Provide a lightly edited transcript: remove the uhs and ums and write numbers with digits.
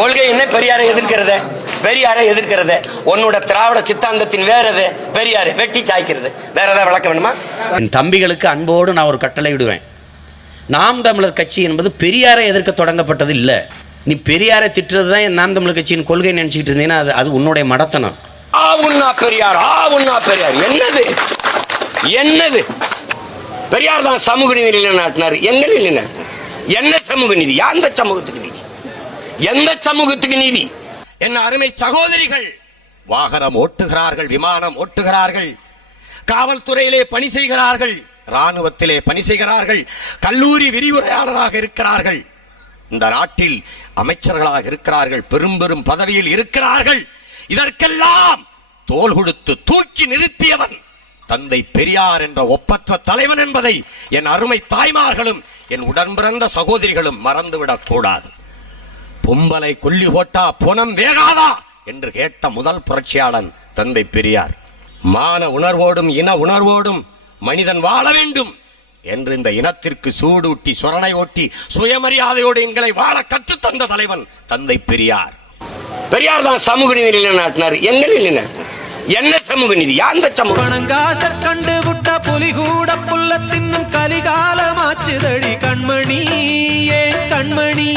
கொள்கை என்ன? பெரியாரை எதிர்க்கிறது. பெரியாரை எதிர்க்கிறது. உன்னோட திராவிட சித்தாந்தத்தின் வேறது பெரியாரை வெட்டி சாய்க்கிறது. வேற ஏதாவது விளக்க வேணுமா? என் தம்பிகளுக்கு அன்போடு நான் ஒரு கட்டளை விடுவேன். நாம் தமிழர் கட்சி என்பது பெரியாரை எதிர்க்க தொடங்கப்பட்டது இல்லை. நீ பெரியாரை திட்டுறது தான் நாம் தமிழர் கட்சியின் கொள்கை நினைச்சுக்கிட்டு இருந்தீங்கன்னா அது உன்னுடைய மடத்தனம். பெரியார் பெரியார் என்னது என்னது? பெரியார் தான் சமூக நீதி நிலைநாட்டினார். எங்க நிலைநாட்டினார்? என்ன சமூக நீதி? எந்த சமூகத்துக்கு நீதி? எந்த சமூகத்துக்கு நீதி? என்ன அருமை சகோதரிகள் வாகனம் ஓட்டுகிறார்கள், விமானம் ஓட்டுகிறார்கள், காவல்துறையிலே பணி செய்கிறார்கள், ராணுவத்திலே பணி செய்கிறார்கள், கல்லூரி விரிவுரையாளராக இருக்கிறார்கள், இந்த நாட்டில் அமைச்சர்களாக இருக்கிறார்கள், பெரும் பெரும் பதவியில் இருக்கிறார்கள். இதற்கெல்லாம் தோள் கொடுத்து தூக்கி நிறுத்தியவன் தந்தை பெரியார் என்ற ஒப்பற்ற தலைவன் என்பதை என் அருமை தாய்மார்களும் என் உடன்பிறந்த சகோதரிகளும் மறந்துவிடக் கூடாது. பொம்பலை கொல்லி போட்டா புனம் வேகாதா என்று கேட்ட முதல் புரட்சியாளன் தந்தை பெரியார். மான உணர்வோடும் இன உணர்வோடும் மனிதன் வாழ வேண்டும் என்று இந்த இனத்திற்கு சூடூட்டி சொரணை ஓட்டி சுயமரியாதையோடு எங்களை வாழ கற்றுத்தந்த தலைவன் தந்தை பெரியார். பெரியார் தான் சமூக நீதி நிலைநாட்டினார். எங்க நிலைநாட்டினார்? என்ன சமூக நீதி? எந்த சமூகம்? கண்டு விட்ட புலி கூட புல்ல தின்னும் கலிகாலமாச்சுதடி கண்மணி, ஏன் கண்மணி?